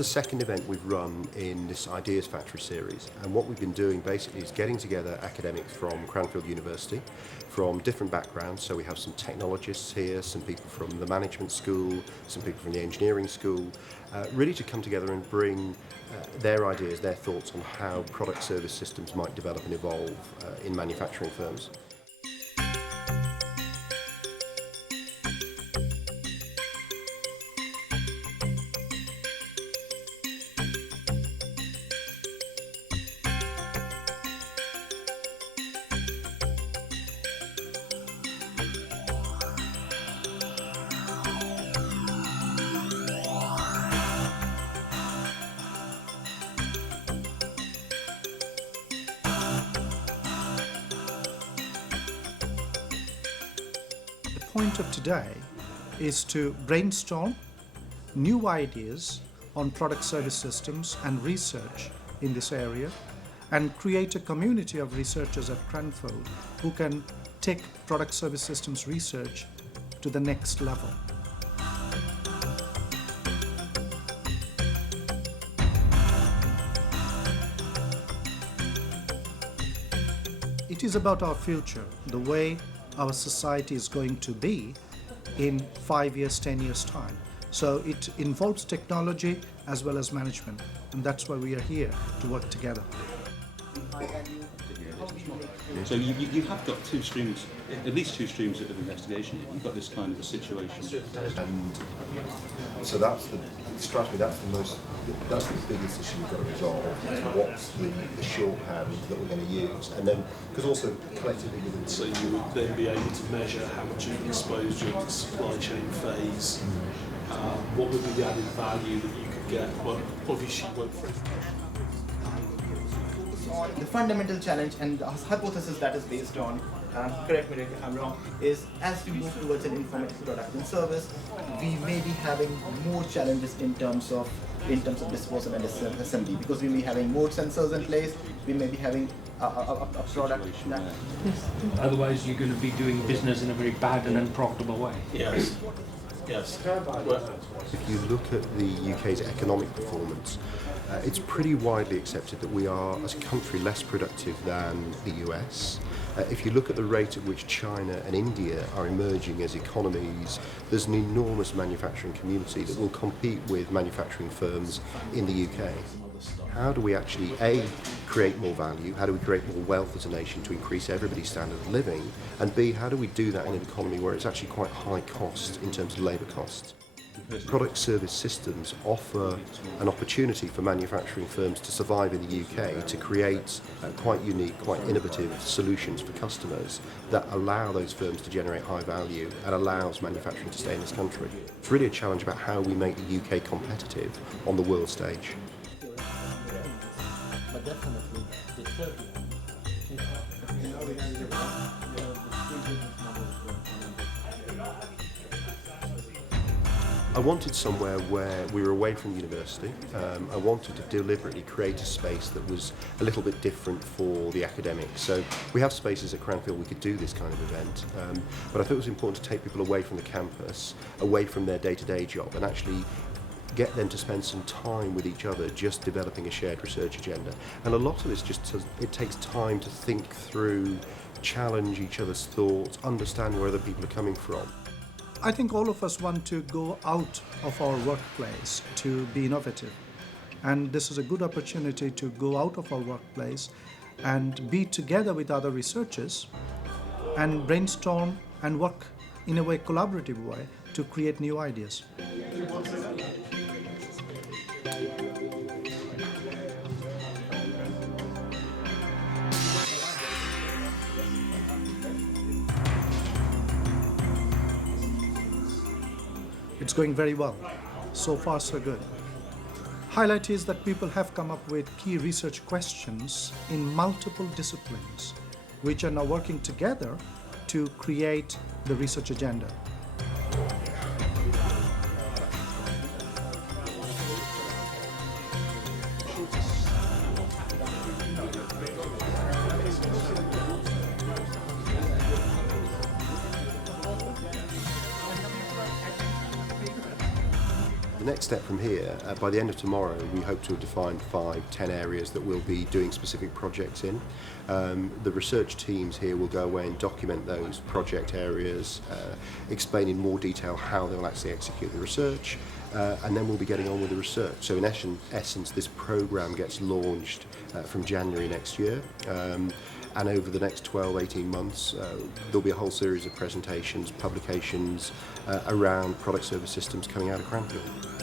the second event we've run in this Ideas Factory series, and what we've been doing basically is getting together academics from Cranfield University from different backgrounds. So we have some technologists here, some people from the management school, some people from the engineering school, really to come together and bring their ideas, their thoughts on how product service systems might develop and evolve in manufacturing firms. The point of today is to brainstorm new ideas on product service systems and research in this area and create a community of researchers at Cranfield who can take product service systems research to the next level. It is about our future, the way our society is going to be in 5 years, 10 years' time. So it involves technology as well as management, and that's why we are here to work together. So you have got two streams, at least two streams of investigation. You've got this kind of a situation. And so that's the biggest issue we've got to resolve. What's the shorthand that we're going to use, and then because also collectively within. So you would then be able to measure how much you've exposed during the supply chain phase. What would be the added value that you could get? Well, obviously you won't. The fundamental challenge and the hypothesis that is based on, correct me if I'm wrong, is as we move towards an informatics product and service, we may be having more challenges in terms of disposal and assembly, because we may be having more sensors in place, we may be having a product that... Otherwise you're going to be doing business in a very bad and unprofitable way. Yes. Yes. If you look at the UK's economic performance, it's pretty widely accepted that we are, as a country, less productive than the US. If you look at the rate at which China and India are emerging as economies, there's an enormous manufacturing community that will compete with manufacturing firms in the UK. How do we actually, A, create more value? How do we create more wealth as a nation to increase everybody's standard of living? And B, how do we do that in an economy where it's actually quite high cost in terms of labour costs? Product service systems offer an opportunity for manufacturing firms to survive in the UK, to create quite unique, quite innovative solutions for customers that allow those firms to generate high value and allows manufacturing to stay in this country. It's really a challenge about how we make the UK competitive on the world stage. But definitely the third one. I wanted somewhere where we were away from university. I wanted to deliberately create a space that was a little bit different for the academics. So we have spaces at Cranfield we could do this kind of event, but I thought it was important to take people away from the campus, away from their day-to-day job, and actually get them to spend some time with each other just developing a shared research agenda. And a lot of this it takes time to think through, challenge each other's thoughts, understand where other people are coming from. I think all of us want to go out of our workplace to be innovative. And this is a good opportunity to go out of our workplace and be together with other researchers and brainstorm and work in a collaborative way to create new ideas. It's going very well. So far, so good. Highlight is that people have come up with key research questions in multiple disciplines, which are now working together to create the research agenda. The next step from here, by the end of tomorrow, we hope to have defined 5-10 areas that we'll be doing specific projects in. The research teams here will go away and document those project areas, explain in more detail how they'll actually execute the research, and then we'll be getting on with the research. So in essence, this program gets launched from January next year. And over the next 12-18 months, there'll be a whole series of presentations, publications around product service systems coming out of Cranfield.